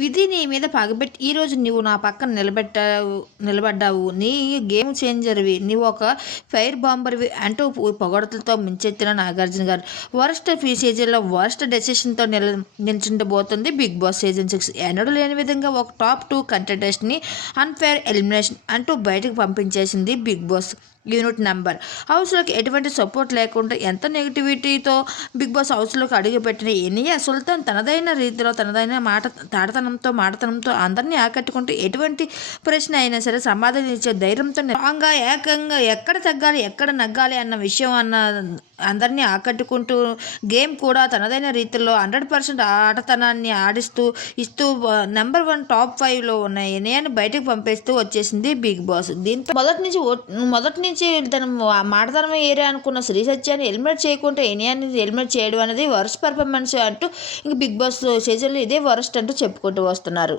విధి నీ మీద పగబెట్టి ఈరోజు నువ్వు నా పక్కన నిలబెట్టావు నిలబడ్డావు. నీ గేమ్ చేంజర్వి నీవు ఒక ఫైర్ బాంబర్వి అంటూ పొగడతలతో ముంచెత్తిన నాగార్జున గారు. వరస్ట్ సీజన్లో వరస్ట్ డెసిషన్తో నిల నిల్చుండబోతుంది బిగ్ బాస్ సీజన్ సిక్స్. ఎన్నడూ లేని విధంగా ఒక టాప్ టూ కంటెంటెస్ట్ని అన్ఫేర్ ఎలిమినేషన్ అంటూ బయటకు పంపించేసింది బిగ్ బాస్ యూనిట్ నెంబర్. హౌస్లోకి ఎటువంటి సపోర్ట్ లేకుండా ఎంత నెగిటివిటీతో బిగ్ బాస్ హౌస్లోకి అడుగుపెట్టిన ఎనియా సుల్తాన్ తనదైన రీతిలో తనదైన మాట తాడతనంతో మాటతనంతో అందరినీ ఆకట్టుకుంటూ ఎటువంటి ప్రశ్న అయినా సరే సమాధానం ఇచ్చే ధైర్యంతో స్ట్రాంగ్గా ఏకంగా ఎక్కడ తగ్గాలి ఎక్కడ నగ్గాలి అన్న విషయం అన్న అందరినీ ఆకట్టుకుంటూ గేమ్ కూడా తనదైన రీతిలో హండ్రెడ్ పర్సెంట్ ఆటతనాన్ని ఆడిస్తూ ఇస్తూ నెంబర్ వన్ టాప్ ఫైవ్లో ఉన్న ఎనియాని బయటకు పంపేస్తూ వచ్చేసింది బిగ్ బాస్. దీంతో మొదటి నుంచి మొదటి నుంచి తన మాటతనం ఏరియా అనుకున్న శ్రీ సత్యాన్ని హెల్మెట్ చేయకుండా ఎనియాని హెల్మెట్ చేయడం అనేది వరస్ట్ పర్ఫార్మెన్స్ అంటూ ఇంక బిగ్ బాస్ సీజన్లో ఇదే వరస్ట్ అంటూ చెప్పుకుంటూ వస్తున్నారు.